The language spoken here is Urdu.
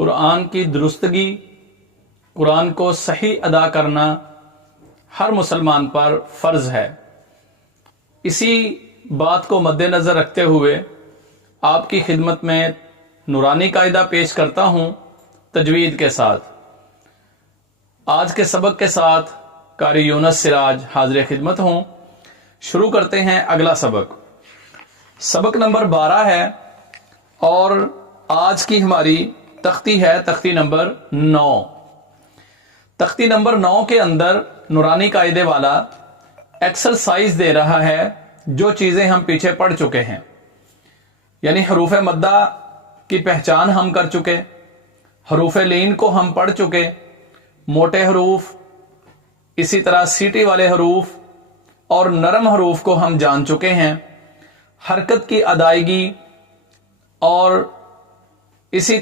قرآن کی درستگی، قرآن کو صحیح ادا کرنا ہر مسلمان پر فرض ہے۔ اسی بات کو مد نظر رکھتے ہوئے آپ کی خدمت میں نورانی قاعدہ پیش کرتا ہوں تجوید کے ساتھ۔ آج کے سبق کے ساتھ قاری یونس سراج حاضر خدمت ہوں۔ شروع کرتے ہیں اگلا سبق۔ سبق نمبر 12 ہے اور آج کی ہماری تختی ہے تختی نمبر 9۔ تختی نمبر 9 کے اندر نورانی قاعدے والا ایکسرسائز دے رہا ہے جو چیزیں ہم پیچھے پڑھ چکے ہیں، یعنی حروف مدہ کی پہچان ہم کر چکے، حروف لین کو ہم پڑھ چکے، موٹے حروف، اسی طرح سیٹی والے حروف اور نرم حروف کو ہم جان چکے ہیں، حرکت کی ادائیگی اور اسی